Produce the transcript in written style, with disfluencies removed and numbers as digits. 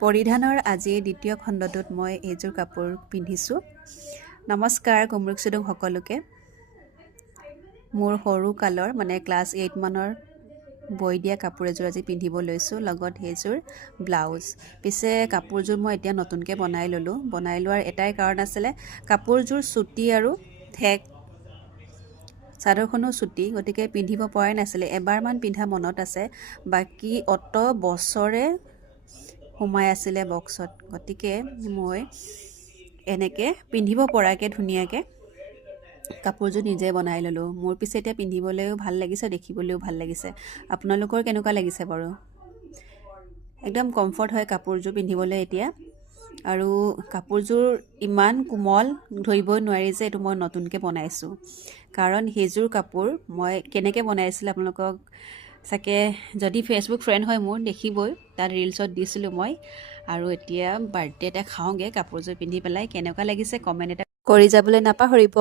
পৰিধানৰ আজি দ্বিতীয় খণ্ডটোত মই এইযোৰ কাপোৰ পিন্ধিছোঁ। নমস্কাৰ কুমৰুক চুদুং সকলোকে। মোৰ সৰু কালৰ মানে ক্লাছ 8 মানৰ বৈ দিয়া কাপোৰ এযোৰ আজি পিন্ধিব লৈছোঁ, লগত সেইযোৰ ব্লাউজ। পিছে কাপোৰযোৰ মই এতিয়া নতুনকৈ বনাই ল'লোঁ। বনাই লোৱাৰ এটাই কাৰণ আছিলে, কাপোৰযোৰ চুটি আৰু ঠেক, চাদৰখনো চুটি, গতিকে পিন্ধিব পৰাই নাছিলে। এবাৰমান পিন্ধা মনত আছে, বাকী অত বছৰে সোমাই আছিলে বক্সত। গতিকে মই এনেকৈ পিন্ধিব পৰাকৈ ধুনীয়াকৈ কাপোৰযোৰ নিজে বনাই ল'লোঁ। মোৰ পিছে এতিয়া পিন্ধিবলৈও ভাল লাগিছে, দেখিবলৈও ভাল লাগিছে। আপোনালোকৰ কেনেকুৱা লাগিছে বাৰু? একদম কমফৰ্ট হয় কাপোৰযোৰ পিন্ধিবলৈ এতিয়া। আৰু কাপোৰযোৰ ইমান কোমল, ধৰিবই নোৱাৰি যে এইটো মই নতুনকৈ বনাইছোঁ। কাৰণ সেইযোৰ কাপোৰ মই কেনেকৈ বনাইছিলোঁ আপোনালোকক চাগে, যদি ফেচবুক ফ্ৰেণ্ড হয় মোৰ দেখিবই, তাত ৰিলছত দিছিলোঁ মই। আৰু এতিয়া বাৰ্থডে এটা খাওঁগৈ কাপোৰযোৰ পিন্ধি পেলাই। কেনেকুৱা লাগিছে কমেণ্ট এটা কৰি যাবলৈ নাপাহৰিব।